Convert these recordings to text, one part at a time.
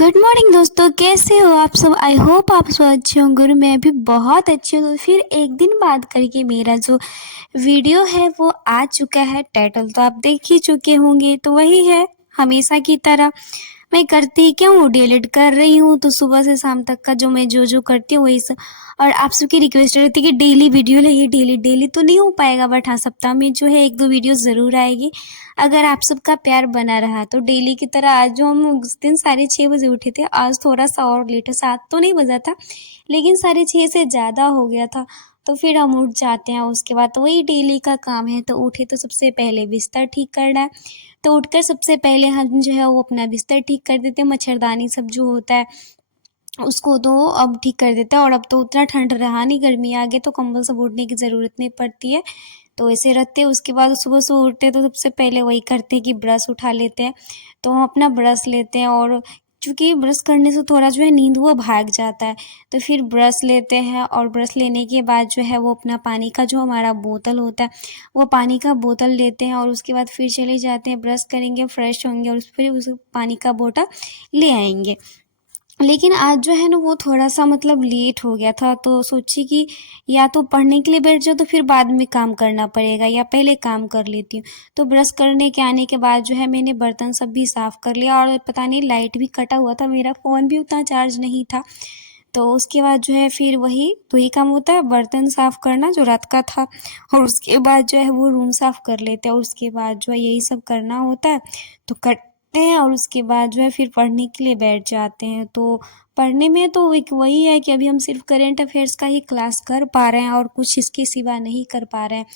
Good morning दोस्तों, कैसे हो आप सब। आई होप आप सब अच्छे होंगे और मैं भी बहुत अच्छी हूँ। तो फिर एक दिन बाद करके मेरा जो वीडियो है वो आ चुका है। टाइटल तो आप देख ही चुके होंगे। तो वही है, हमेशा की तरह मैं करती क्या हूँ, डिलीट कर रही हूँ। तो सुबह से शाम तक का जो मैं जो करती हूँ वही सब। और आप सबकी रिक्वेस्ट रहती है कि डेली वीडियो लाइए। डेली डेली तो नहीं हो पाएगा, बट हाँ सप्ताह में जो है 1-2 वीडियो ज़रूर आएगी। अगर आप सबका प्यार बना रहा तो डेली की तरह आज जो हम उस दिन 6:30 बजे उठे थे, आज थोड़ा सा और लेट है। 7 तो नहीं बजा था, लेकिन 6:30 से ज़्यादा हो गया था। तो फिर हम उठ जाते हैं। उसके बाद तो वही डेली का काम है। तो उठे तो सबसे पहले बिस्तर ठीक करना है। तो उठकर सबसे पहले हम जो है वो अपना बिस्तर ठीक कर देते हैं। मच्छरदानी सब जो होता है उसको तो अब ठीक कर देते हैं। और अब तो उतना ठंड रहा नहीं, गर्मी आ गई तो कंबल सब ओढ़ने की ज़रूरत नहीं पड़ती है। तो ऐसे रहते हैं। उसके बाद सुबह सुबह उठते हैं तो सबसे पहले वही करते हैं कि ब्रश उठा लेते हैं। तो हम अपना ब्रश लेते हैं, और चूँकि ब्रश करने से थोड़ा जो है नींद वो भाग जाता है। तो फिर ब्रश लेते हैं, और ब्रश लेने के बाद जो है वो अपना पानी का जो हमारा बोतल होता है वो पानी का बोतल लेते हैं। और उसके बाद फिर चले जाते हैं, ब्रश करेंगे, फ्रेश होंगे और फिर उस पानी का बोतल ले आएंगे। लेकिन आज जो है ना वो थोड़ा-सा मतलब लेट हो गया था। तो सोची कि या तो पढ़ने के लिए बैठ जाओ तो फिर बाद में काम करना पड़ेगा, या पहले काम कर लेती हूँ। तो ब्रश करने के आने के बाद जो है मैंने बर्तन सब भी साफ़ कर लिया, और पता नहीं लाइट भी कटा हुआ था, मेरा फ़ोन भी उतना चार्ज नहीं था। तो उसके बाद जो है फिर वही काम होता है, बर्तन साफ़ करना जो रात का था, और उसके बाद जो है वो रूम साफ़ कर लेते हैं। और उसके बाद जो है यही सब करना होता है। तो करते हैं, और उसके बाद जो है फिर पढ़ने के लिए बैठ जाते हैं। तो पढ़ने में तो एक वही है कि अभी हम सिर्फ करेंट अफेयर्स का ही क्लास कर पा रहे हैं और कुछ इसके सिवा नहीं कर पा रहे हैं।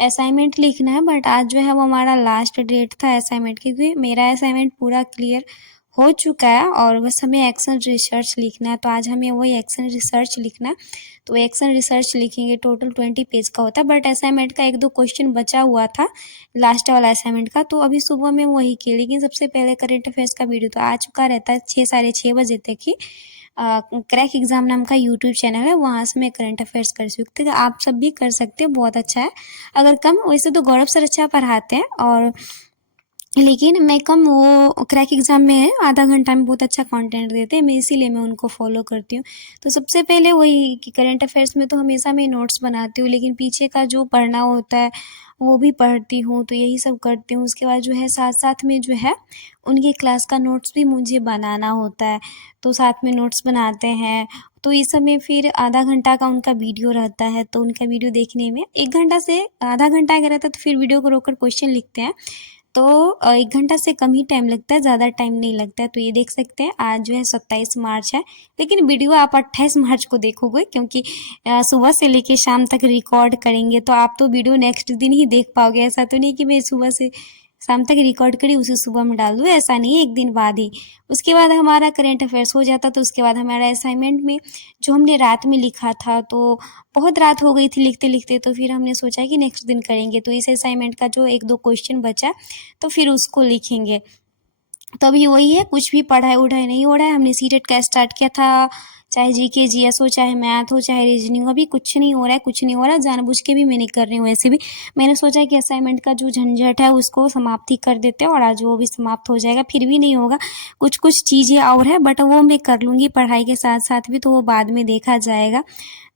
असाइनमेंट लिखना है, बट आज जो है वो हमारा लास्ट डेट था असाइनमेंट की, क्योंकि मेरा असाइनमेंट पूरा क्लियर हो चुका है और बस हमें एक्शन रिसर्च लिखना है। तो आज हमें वही एक्शन रिसर्च लिखना है। तो एक्शन रिसर्च लिखेंगे, टोटल 20 पेज का होता है, बट असाइनमेंट का 1-2 क्वेश्चन बचा हुआ था लास्ट वाला असाइनमेंट का। तो अभी सुबह में वही की, लेकिन सबसे पहले करंट अफेयर्स का वीडियो तो आ चुका रहता है 6 साढ़े 6 बजे तक ही। क्रैक एग्जाम नाम का यूट्यूब चैनल है, वहाँ से मैं करंट अफेयर्स कर सकती हूँ। तो आप सब भी कर सकते हो, बहुत अच्छा है। अगर कम, वैसे तो गौरव सर अच्छा पढ़ाते हैं, और लेकिन मैं कम, वो क्रैक एग्जाम में है, आधा घंटा में बहुत अच्छा कंटेंट देते हैं, मैं इसीलिए मैं उनको फॉलो करती हूँ। तो सबसे पहले वही कि करंट अफेयर्स में तो हमेशा मैं नोट्स बनाती हूँ, लेकिन पीछे का जो पढ़ना होता है वो भी पढ़ती हूँ। तो यही सब करती हूँ। उसके बाद जो है साथ साथ में जो है उनकी क्लास का नोट्स भी मुझे बनाना होता है। तो साथ में नोट्स बनाते हैं। तो इस समय फिर आधा घंटा का उनका वीडियो रहता है। तो उनका वीडियो देखने में 1 घंटा से आधा घंटा अगर रहता है तो फिर वीडियो को रोककर क्वेश्चन लिखते हैं। तो 1 घंटा से कम ही टाइम लगता है, ज़्यादा टाइम नहीं लगता है। तो ये देख सकते हैं, आज जो है 27 मार्च है, लेकिन वीडियो आप 28 मार्च को देखोगे, क्योंकि सुबह से लेके शाम तक रिकॉर्ड करेंगे। तो आप तो वीडियो नेक्स्ट दिन ही देख पाओगे। ऐसा तो नहीं कि मैं सुबह से शाम तक रिकॉर्ड करी उसे सुबह में डाल दूँ, ऐसा नहीं है, 1 दिन बाद ही। उसके बाद हमारा करंट अफेयर्स हो जाता। तो उसके बाद हमारा असाइनमेंट में जो हमने रात में लिखा था, तो बहुत रात हो गई थी लिखते-लिखते। तो फिर हमने सोचा कि नेक्स्ट दिन करेंगे। तो इस असाइनमेंट का जो 1-2 क्वेश्चन बचा, तो फिर उसको लिखेंगे। तो अभी वही है, कुछ भी पढ़ाई-वढ़ाई नहीं हो रहा है। हमने सीटेट का स्टार्ट किया था, चाहे जीके, जीएस हो, चाहे मैथ हो, चाहे रीजनिंग हो, अभी कुछ नहीं हो रहा है, कुछ नहीं हो रहा है। जानबूझ के भी मैं नहीं कर रही हूँ। वैसे भी मैंने सोचा कि असाइनमेंट का जो झंझट है उसको समाप्ति कर देते हैं, और आज वो भी समाप्त हो जाएगा। फिर भी नहीं होगा, कुछ-कुछ चीज़ें और है, बट वो मैं कर लूँगी पढ़ाई के साथ-साथ भी, तो वो बाद में देखा जाएगा।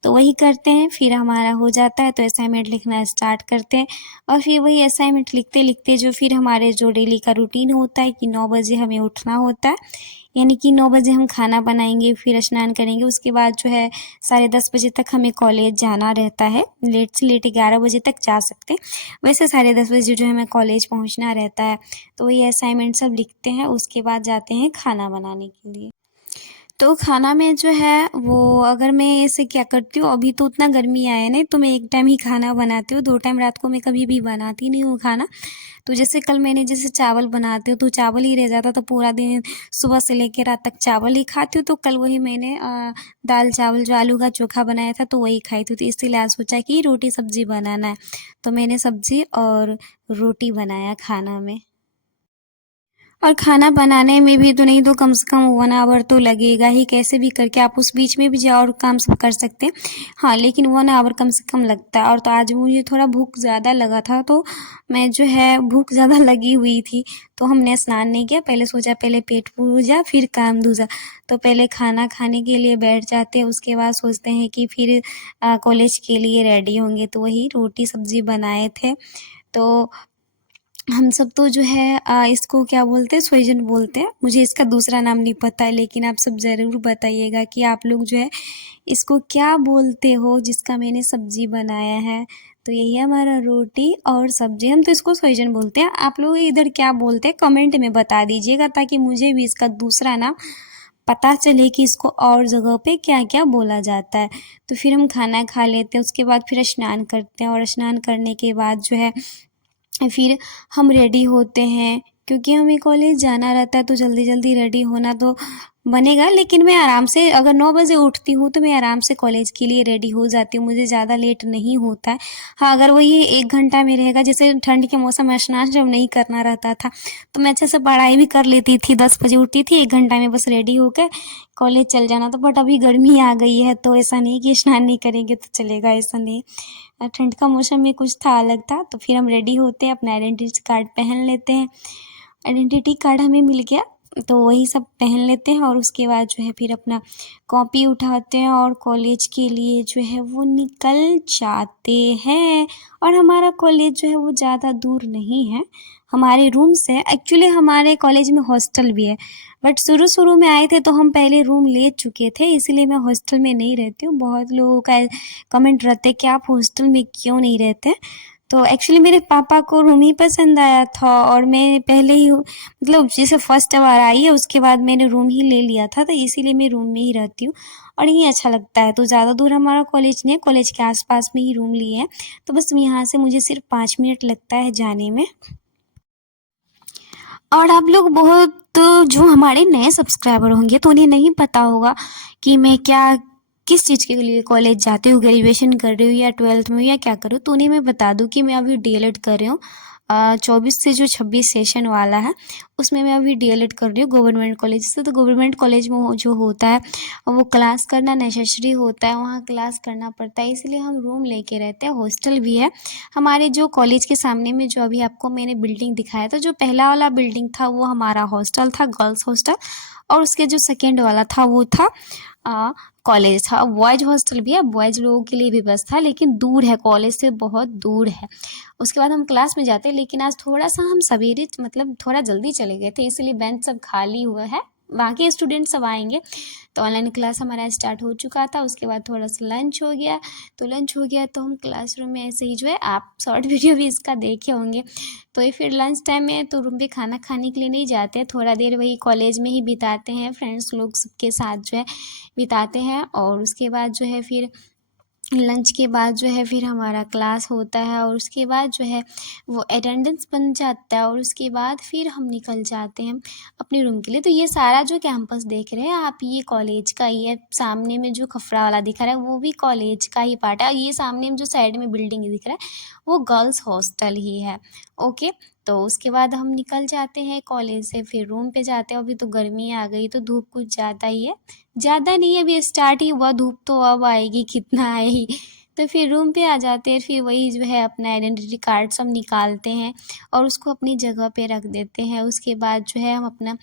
तो वही करते हैं, फिर हमारा हो जाता है तो असाइनमेंट लिखना स्टार्ट करते हैं। और फिर वही असाइनमेंट लिखते-लिखते जो फिर हमारे जो डेली का रूटीन होता है कि 9 बजे हमें उठना होता है, यानी कि 9 बजे हम खाना बनाएँगे, फिर स्नान करेंगे। उसके बाद जो है साढ़े 10 बजे तक हमें कॉलेज जाना रहता है। लेट से लेट 11 बजे तक जा सकते हैं। वैसे साढ़े 10 बजे जो है हमें कॉलेज पहुँचना रहता है। तो ये असाइनमेंट सब लिखते हैं, उसके बाद जाते हैं खाना बनाने के लिए। तो खाना में जो है वो, अगर मैं ऐसे क्या करती हूँ, अभी तो उतना गर्मी आया नहीं, तो मैं 1 टाइम ही खाना बनाती हूँ। 2 टाइम रात को मैं कभी भी बनाती नहीं हूँ खाना। तो जैसे कल मैंने जैसे चावल बनाती हूँ तो चावल ही रह जाता, तो पूरा दिन सुबह से लेके रात तक चावल ही खाती हूँ। तो कल वही मैंने दाल चावल जो आलू का चोखा बनाया था तो वही खाई थी। तो इसीलिए आज सोचा कि रोटी सब्जी बनाना है, तो मैंने सब्जी और रोटी बनाया खाना में। और खाना बनाने में भी तो नहीं तो कम से कम 1 आवर तो लगेगा ही, कैसे भी करके आप उस बीच में भी जो और काम सब कर सकते हैं। हाँ, लेकिन 1 आवर कम से कम लगता है। और तो आज मुझे थोड़ा भूख ज़्यादा लगा था, तो मैं जो है भूख ज़्यादा लगी हुई थी, तो हमने स्नान नहीं किया। पहले सोचा पहले पेट पूजा फिर काम दूजा। तो पहले खाना खाने के लिए बैठ जाते हैं, उसके बाद सोचते हैं कि फिर कॉलेज के लिए रेडी होंगे। तो वही रोटी सब्ज़ी बनाए थे। तो हम सब तो जो है इसको क्या बोलते हैं, सोहजन बोलते हैं। मुझे इसका दूसरा नाम नहीं पता है, लेकिन आप सब ज़रूर बताइएगा कि आप लोग जो है इसको क्या बोलते हो जिसका मैंने सब्ज़ी बनाया है। तो यही है हमारा रोटी और सब्ज़ी, हम तो इसको सोहजन बोलते हैं। आप लोग इधर क्या बोलते हैं कमेंट में बता दीजिएगा, ताकि मुझे भी इसका दूसरा नाम पता चले कि इसको और जगह पे क्या-क्या बोला जाता है। तो फिर हम खाना खा लेते हैं, उसके बाद फिर स्नान करते हैं, और स्नान करने के बाद जो है फिर हम रेडी होते हैं, क्योंकि हमें कॉलेज जाना रहता है, तो जल्दी जल्दी रेडी होना तो बनेगा। लेकिन मैं आराम से, अगर 9 बजे उठती हूँ तो मैं आराम से कॉलेज के लिए रेडी हो जाती हूँ, मुझे ज़्यादा लेट नहीं होता है। हाँ, अगर वही 1 घंटा में रहेगा, जैसे ठंड के मौसम में स्नान जब नहीं करना रहता था, तो मैं अच्छे से पढ़ाई भी कर लेती थी। 10 बजे उठती थी, 1 घंटा में बस रेडी होकर कॉलेज चल जाना। तो बट अभी गर्मी आ गई है, तो ऐसा नहीं कि स्नान नहीं करेंगे तो चलेगा, ऐसा नहीं। ठंड का मौसम में कुछ था अलग था। तो फिर हम रेडी होते हैं, अपना आइडेंटिटी कार्ड पहन लेते हैं। आइडेंटिटी कार्ड हमें मिल गया, तो वही सब पहन लेते हैं, और उसके बाद जो है फिर अपना कॉपी उठाते हैं और कॉलेज के लिए जो है वो निकल जाते हैं। और हमारा कॉलेज जो है वो ज़्यादा दूर नहीं है हमारे रूम से। एक्चुअली हमारे कॉलेज में हॉस्टल भी है, बट शुरू में आए थे तो हम पहले रूम ले चुके थे, इसलिए मैं हॉस्टल में नहीं रहती हूँ। बहुत लोगों का कमेंट रहते हैं कि आप हॉस्टल में क्यों नहीं रहते। तो एक्चुअली मेरे पापा को रूम ही पसंद आया था, और मैं पहले ही मतलब जैसे फर्स्ट बार आई है उसके बाद मैंने रूम ही ले लिया था, तो इसीलिए मैं रूम में ही रहती हूँ और ये अच्छा लगता है। तो ज़्यादा दूर हमारा कॉलेज नहीं है, कॉलेज के आसपास में ही रूम लिए हैं, तो बस यहाँ से मुझे सिर्फ 5 मिनट लगता है जाने में। और आप लोग बहुत, जो हमारे नए सब्सक्राइबर होंगे तो उन्हें नहीं पता होगा कि मैं क्या किस चीज़ के लिए कॉलेज जाती हूँ, ग्रेजुएशन कर रही हूँ या 12th में या क्या करूँ। तो उन्हें मैं बता दूँ कि मैं अभी डीएलएड कर रही हूँ। 24 से जो 26 सेशन वाला है उसमें मैं अभी डीएलएड कर रही हूँ गवर्नमेंट कॉलेज से। तो गवर्नमेंट कॉलेज में जो होता है वो क्लास करना नेसेसरी होता है, वहाँ क्लास करना पड़ता है, इसलिए हम रूम लेके रहते हैं। हॉस्टल भी है हमारे जो कॉलेज के सामने में, जो अभी आपको मैंने बिल्डिंग दिखाया था, जो पहला वाला बिल्डिंग था वो हमारा हॉस्टल था, गर्ल्स हॉस्टल। और उसके जो सेकेंड वाला था वो था कॉलेज था। बॉयज हॉस्टल भी है, बॉयज लोगों के लिए भी बस था, लेकिन दूर है, कॉलेज से बहुत दूर है। उसके बाद हम क्लास में जाते, लेकिन आज थोड़ा सा हम सवेरे मतलब थोड़ा जल्दी चले गए थे, इसलिए बेंच सब खाली हुआ है, बाकी स्टूडेंट सब आएंगे। तो ऑनलाइन क्लास हमारा स्टार्ट हो चुका था। उसके बाद थोड़ा सा लंच हो गया, तो हम क्लासरूम में ऐसे ही जो है, आप शॉर्ट वीडियो भी इसका देखे होंगे। तो ये फिर लंच टाइम में तो रूम पे खाना खाने के लिए नहीं जाते, थोड़ा देर वही कॉलेज में ही बिताते हैं, फ्रेंड्स लोग सबके साथ जो है बिताते हैं। और उसके बाद जो है फिर लंच के बाद जो है फिर हमारा क्लास होता है, और उसके बाद जो है वो अटेंडेंस बन जाता है, और उसके बाद फिर हम निकल जाते हैं अपने रूम के लिए। तो ये सारा जो कैंपस देख रहे हैं आप, ये कॉलेज का ही है। सामने में जो खफरा वाला दिख रहा है वो भी कॉलेज का ही पार्ट है, और ये सामने में जो साइड में बिल्डिंग दिख रहा है वो गर्ल्स हॉस्टल ही है। ओके, तो उसके बाद हम निकल जाते हैं कॉलेज से, फिर रूम पे जाते हैं। अभी तो गर्मी आ गई तो धूप कुछ ज़्यादा ही है, ज़्यादा नहीं है, अभी स्टार्ट ही हुआ, धूप तो अब आएगी, कितना आएगी। तो फिर रूम पे आ जाते हैं, फिर वही जो है अपना आइडेंटिटी कार्ड सब निकालते हैं और उसको अपनी जगह पे रख देते हैं। उसके बाद जो है हम अपना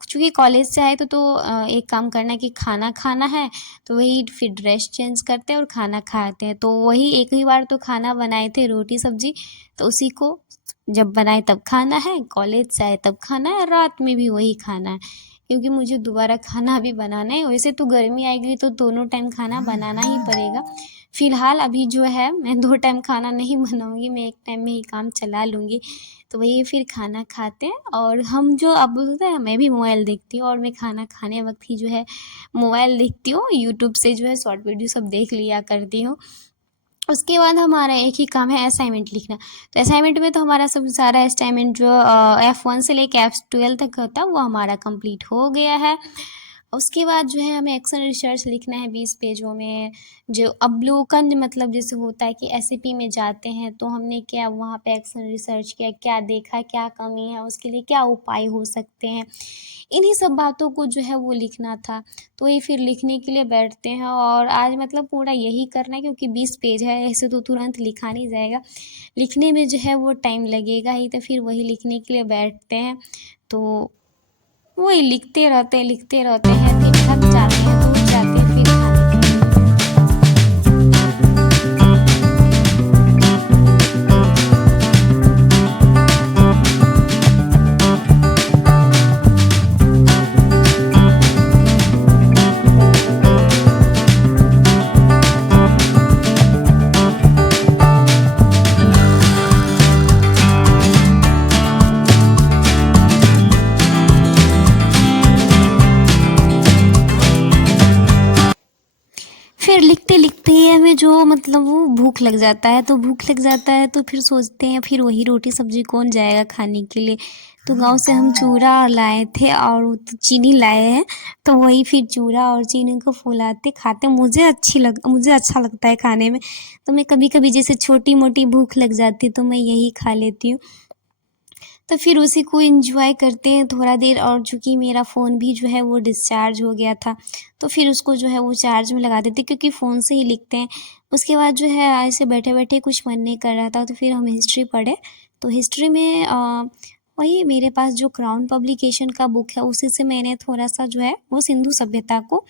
चूँकि कॉलेज से आए तो एक काम करना है कि खाना खाना है, तो वही फिर ड्रेस चेंज करते हैं और खाना खाते हैं। तो वही एक ही बार तो खाना बनाए थे, रोटी सब्जी, तो उसी को जब बनाए तब खाना है, कॉलेज से आए तब खाना है, रात में भी वही खाना है, क्योंकि मुझे दोबारा खाना भी बनाना है। वैसे तो गर्मी आएगी तो दोनों टाइम खाना बनाना ही पड़ेगा। फ़िलहाल अभी जो है मैं 2 टाइम खाना नहीं बनाऊँगी, मैं 1 टाइम में ही काम चला लूँगी। तो वही फिर खाना खाते हैं, और हम जो अब बोलते हैं, मैं भी मोबाइल देखती हूँ, और मैं खाना खाने वक़्त ही जो है मोबाइल देखती हूँ, यूट्यूब से जो है शॉर्ट वीडियो सब देख लिया करती हूँ। उसके बाद हमारा एक ही काम है असाइनमेंट लिखना। तो असाइनमेंट में तो हमारा सब सारा असाइनमेंट जो F1 से लेके F12 तक होता है वो हमारा कंप्लीट हो गया है। उसके बाद जो है हमें एक्शन रिसर्च लिखना है 20 पेजों में। जो अवलोकन मतलब जैसे होता है कि एसएपी में जाते हैं तो हमने क्या वहाँ पे एक्शन रिसर्च किया, क्या देखा, क्या कमी है, उसके लिए क्या उपाय हो सकते हैं, इन्हीं सब बातों को जो है वो लिखना था। तो ये फिर लिखने के लिए बैठते हैं और आज मतलब पूरा यही करना है क्योंकि 20 पेज है, ऐसे तो तुरंत लिखा नहीं जाएगा, लिखने में जो है वो टाइम लगेगा ही, तो फिर वही लिखने के लिए बैठते हैं। तो वही लिखते रहते हैं, फिर थक जाते हैं तो उठ जाते हैं, फिर फिर लिखते लिखते ही हमें जो मतलब वो भूख लग जाता है, तो भूख लग जाता है तो फिर सोचते हैं फिर वही रोटी सब्जी कौन जाएगा खाने के लिए। तो गांव से हम चूड़ा लाए थे और चीनी लाए हैं, तो वही फिर चूड़ा और चीनी को फुलाते खाते मुझे अच्छा लगता है खाने में। तो मैं कभी कभी जैसे छोटी मोटी भूख लग जाती तो मैं यही खा लेती हूँ। तो फिर उसी को एंजॉय करते हैं थोड़ा देर, और चूँकि मेरा फ़ोन भी जो है वो डिस्चार्ज हो गया था, तो फिर उसको जो है वो चार्ज में लगा देते क्योंकि फ़ोन से ही लिखते हैं। उसके बाद जो है ऐसे बैठे-बैठे कुछ मन नहीं कर रहा था तो फिर हम हिस्ट्री पढ़े। तो हिस्ट्री में वही मेरे पास जो क्राउन पब्लिकेशन का बुक है उसी से मैंने थोड़ा-सा जो है वो सिंधु सभ्यता को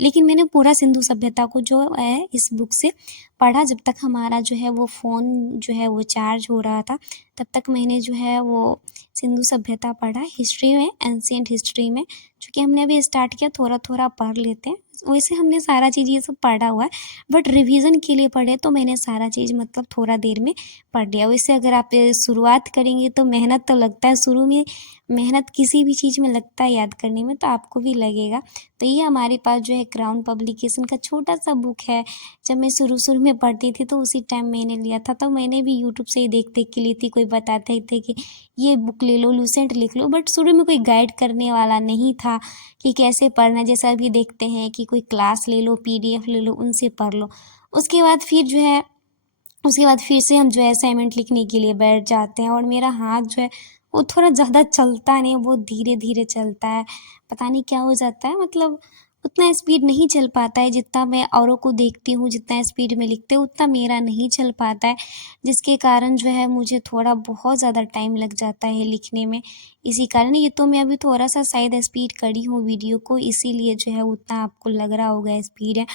लेकिन मैंने पूरा सिंधु सभ्यता को जो है इस बुक से पढ़ा जब तक हमारा जो है वो फ़ोन जो है वो चार्ज हो रहा था, तब तक मैंने जो है वो सिंधु सभ्यता पढ़ा हिस्ट्री में, एंशिएंट हिस्ट्री में। चूँकि हमने अभी स्टार्ट किया थोड़ा-थोड़ा पढ़ लेते हैं। वैसे हमने सारा चीज़ ये सब पढ़ा हुआ है, बट रिवीजन के लिए पढ़े तो मैंने सारा चीज़ मतलब थोड़ा देर में पढ़ लिया। वैसे अगर आप शुरुआत करेंगे तो मेहनत तो लगता है, शुरू में मेहनत किसी भी चीज़ में लगता है याद करने में, तो आपको भी लगेगा। तो ये हमारे पास जो है क्राउन पब्लिकेशन का छोटा-सा बुक है। जब मैं शुरू-शुरू में पढ़ती थी तो उसी टाइम मैंने लिया था, तो मैंने भी यूट्यूब से ही देख-देख के ली थी। कोई बताते थे कि ये बुक ले लो, लूसेंट लिख लो, बट शुरू में कोई गाइड करने वाला नहीं था कि कैसे पढ़ना है। जैसा अभी देखते हैं कि कोई क्लास ले लो, पीडीएफ ले लो, उनसे पढ़ लो। उसके बाद फिर जो है उसके बाद फिर से हम जो है असाइनमेंट लिखने के लिए बैठ जाते हैं और मेरा हाथ जो है वो थोड़ा ज़्यादा चलता नहीं, वो धीरे-धीरे चलता है। पता नहीं क्या हो जाता है, मतलब उतना स्पीड नहीं चल पाता है जितना मैं औरों को देखती हूँ, जितना स्पीड में लिखते हैं उतना मेरा नहीं चल पाता है, जिसके कारण जो है मुझे थोड़ा बहुत ज़्यादा टाइम लग जाता है लिखने में। इसी कारण ये तो मैं अभी थोड़ा-सा शायद स्पीड करी हूँ वीडियो को, इसीलिए जो है उतना आपको लग रहा होगा स्पीड है।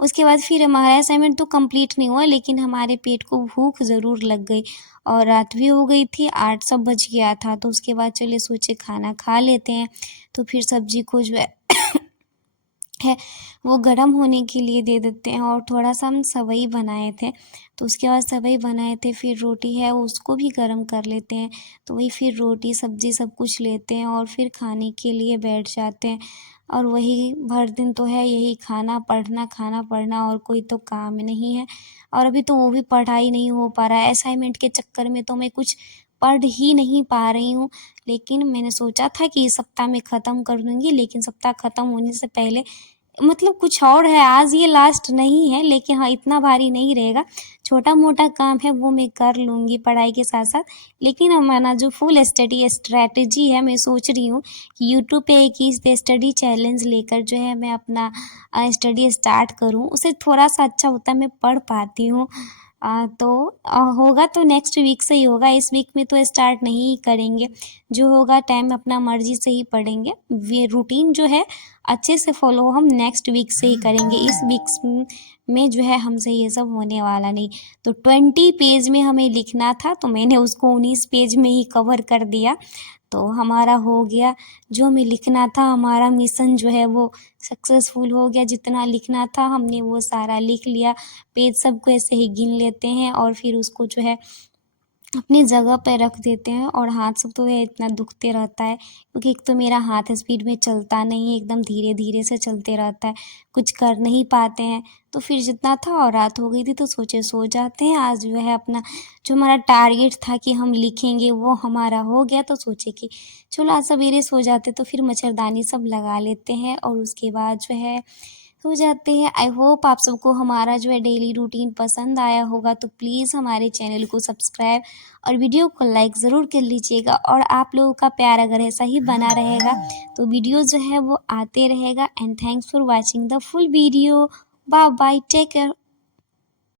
उसके बाद फिर हमारा असाइनमेंट तो कंप्लीट नहीं हुआ, लेकिन हमारे पेट को भूख ज़रूर लग गई और रात भी हो गई थी, 8 सब बज गया था। तो उसके बाद चलिए सोचे खाना खा लेते हैं, तो फिर सब्जी को जो है वो गरम होने के लिए दे देते हैं और थोड़ा-सा हम सेवई बनाए थे, तो उसके बाद सेवई बनाए थे, फिर रोटी है उसको भी गरम कर लेते हैं। तो वही फिर रोटी, सब्ज़ी सब कुछ लेते हैं और फिर खाने के लिए बैठ जाते हैं और वही भर दिन तो है यही खाना पढ़ना और कोई तो काम नहीं है। और अभी तो वो भी पढ़ाई नहीं हो पा रहा है, असाइनमेंट के चक्कर में तो मैं कुछ पढ़ ही नहीं पा रही हूँ। लेकिन मैंने सोचा था कि इस सप्ताह में ख़त्म कर दूँगी, लेकिन सप्ताह ख़त्म होने से पहले मतलब कुछ और है, आज ये लास्ट नहीं है, लेकिन हाँ, इतना भारी नहीं रहेगा। छोटा-मोटा काम है वो मैं कर लूँगी पढ़ाई के साथ-साथ। लेकिन हमारा जो फुल स्टडी स्ट्रैटेजी है, मैं सोच रही हूँ कि यूट्यूब पे एक इस स्टडी चैलेंज लेकर जो है मैं अपना स्टडी स्टार्ट करूँ। उससे थोड़ा-सा अच्छा होता है, मैं पढ़ पाती हूँ। तो होगा तो नेक्स्ट वीक से ही होगा, इस वीक में तो स्टार्ट नहीं करेंगे। जो होगा टाइम अपना मर्ज़ी से ही पढ़ेंगे। वे रूटीन जो है अच्छे से फॉलो हम नेक्स्ट वीक से ही करेंगे, इस वीक्स में जो है हमसे ये सब होने वाला नहीं। तो 20 पेज में हमें लिखना था, तो मैंने उसको 19 पेज में ही कवर कर दिया, तो हमारा हो गया। जो हमें लिखना था, हमारा मिशन जो है वो सक्सेसफुल हो गया। जितना लिखना था हमने वो सारा लिख लिया। पेज सबको ऐसे ही गिन लेते हैं और फिर उसको जो है अपनी जगह पे रख देते हैं और हाथ से तो ये इतना दुखते रहता है क्योंकि एक तो मेरा हाथ स्पीड में चलता नहीं है, एकदम धीरे-धीरे से चलते रहता है, कुछ कर नहीं पाते हैं। तो फिर जितना था और रात हो गई थी तो सोचे सो जाते हैं, आज जो है अपना जो हमारा टारगेट था कि हम लिखेंगे वो हमारा हो गया तो सोचे कि चलो आज सवेरे सो जाते तो फिर मच्छरदानी सब लगा लेते हैं और उसके बाद जो है हो जाते हैं। आई होप आप सबको हमारा जो है डेली रूटीन पसंद आया होगा तो प्लीज़ हमारे चैनल को सब्सक्राइब और वीडियो को लाइक ज़रूर कर लीजिएगा और आप लोगों का प्यार अगर ऐसा ही बना रहेगा तो वीडियो जो है वो आते रहेगा and thanks for watching the full video. Bye bye, take care.